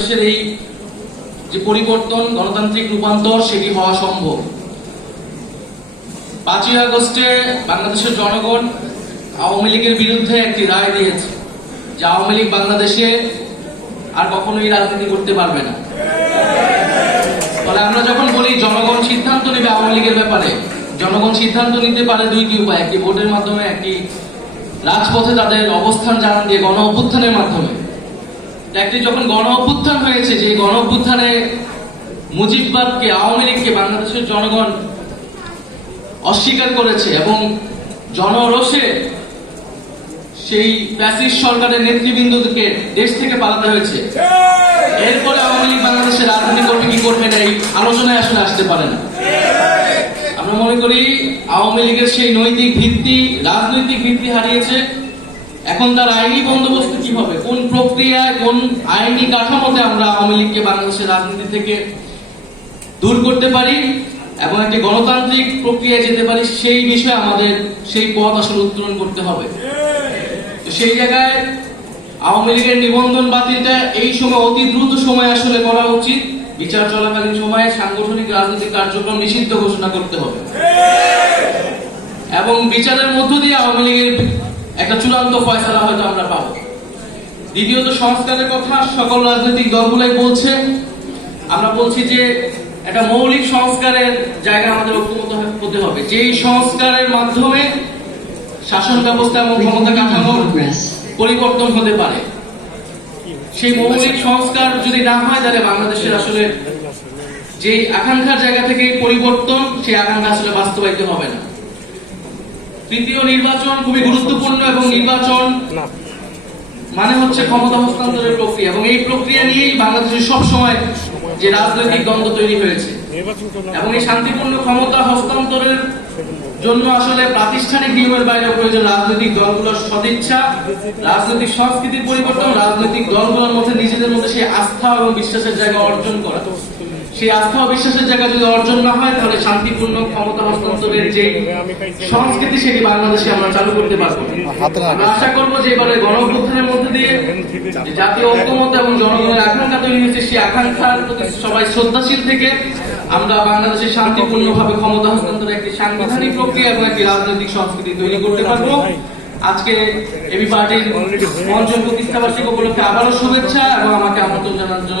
দেশের এই যে পরিবর্তন, গণতান্ত্রিক রূপান্তর, সেটি হওয়া সম্ভব। পাঁচই আগস্টে বাংলাদেশের জনগণ আওয়ামী লীগের বিরুদ্ধে একটি রায় দিয়েছে যে আওয়ামী লীগ বাংলাদেশে আর কখনোই রাজনীতি করতে পারবে না। ফলে আমরা যখন বলি জনগণ সিদ্ধান্ত নেবে আওয়ামী লীগের ব্যাপারে, জনগণ সিদ্ধান্ত নিতে পারে দুইটি উপায়, একটি ভোটের মাধ্যমে, একটি রাজপথে তাদের অবস্থান জানান দিয়ে গণ অভ্যুত্থানের মাধ্যমে। একটি যখন গণ অভ্যুত্থান হয়েছে যে গণ অভ্যুত্থানে মুজিববাদকে, আওয়ামী লীগকে, বাংলাদেশের জনগণ অস্বীকার করেছে এবং জনরোষে সেই প্যাসিস সরকারের নেতৃবৃন্দকে দেশ থেকে পালাতে হয়েছে। এরপরে আওয়ামী লীগ বাংলাদেশে রাজনীতি করবে কি করবে না এই আলোচনায় আসলে আসতে পারে না। আমরা মনে করি আওয়ামী লীগের সেই নৈতিক ভিত্তি, রাজনৈতিক ভিত্তি হারিয়েছে। এখন তার আইনি বন্দোবস্ত কি হবে? কোন প্রক্রিয়ায়, কোন আইনি কাঠামোতে আমরা আওয়ামী লীগকে বাংলাদেশের রাজনীতি থেকে দূর করতে পারি এবং একটি গণতান্ত্রিক প্রক্রিয়ায় যেতে পারি, সেই বিষয়ে আমাদের সেই পথ আসলে উত্তোলন করতে হবে। সেই জায়গায় আওয়ামী লীগের নিবন্ধন বাতিলটা এই সময়, অতি দ্রুত সময় আসলে করা উচিত। বিচার চলাকালীন সময়ে সাংগঠনিক রাজনৈতিক কার্যক্রম নিষিদ্ধ ঘোষণা করতে হবে। এবং বিচারের মধ্য দিয়ে আওয়ামী লীগের একটা চূড়ান্ত ফয়সালা হয়তো আমরা পাবো। দ্বিতীয়ত, সংস্কারের কথা সকল রাজনৈতিক দলগুলাই বলছে। আমরা বলছি যে একটা মৌলিক সংস্কারের জায়গা আমাদের ঐক্যমত হতে হবে। যেই সংস্কারের মাধ্যমে শাসন ব্যবস্থা এবং ক্ষমতা কাঠামোর পরিবর্তন হতে পারে, সেই মৌলিক সংস্কার যদি না হয়, তাহলে বাংলাদেশের আসলে যে আকাঙ্ক্ষার জায়গা থেকে পরিবর্তন, সেই আকাঙ্ক্ষা আসলে বাস্তবায়িত হবে না। তৃতীয় নির্বাচন খুবই গুরুত্বপূর্ণ এবং নির্বাচন মানে হচ্ছে ক্ষমতা হস্তান্তরের প্রক্রিয়া। এবং এই প্রক্রিয়া নিয়েই বাংলাদেশে সব সময় যে রাজনৈতিক দ্বন্দ্ব তৈরি হয়েছে। এবং এই শান্তিপূর্ণ ক্ষমতা হস্তান্তরের জন্য আসলে প্রাতিষ্ঠানিক নিয়মের বাইরে প্রয়োজন রাজনৈতিক দলগুলোর সদিচ্ছা রাজনৈতিক সংস্কৃতির পরিবর্তন রাজনৈতিক দলগুলোর মধ্যে নিজেদের মধ্যে সেই আস্থা এবং বিশ্বাসের জায়গা অর্জন করা। সেই আস্থা ও বিশ্বাসের জায়গা যদি অর্জন না হয় তাহলে শান্তিপূর্ণ ক্ষমতা হস্তান্তরের যে সংস্কৃতি সেটি বাংলাদেশে আমরা চালু করতে পারব। আমরা আশা করব যে এবারে গণ অভ্যুত্থানের মধ্যে দিয়ে জাতীয় ঐক্যমত এবং জনগণের আকাঙ্ক্ষা তৈরি হয়েছে সেই আকাঙ্ক্ষার প্রতি সবাই শ্রদ্ধাশীল থেকে আমরা বাংলাদেশে শান্তিপূর্ণভাবে ক্ষমতা হস্তান্তরের একটি সাংবিধানিক প্রক্রিয়া এবং একটি রাজনৈতিক সংস্কৃতি তৈরি করতে পারব। আজকে এবি পার্টির পঞ্চম প্রতিষ্ঠাবার্ষিক উপলক্ষে আবারও শুভেচ্ছা এবং আমাকে আমন্ত্রণ জানানোর জন্য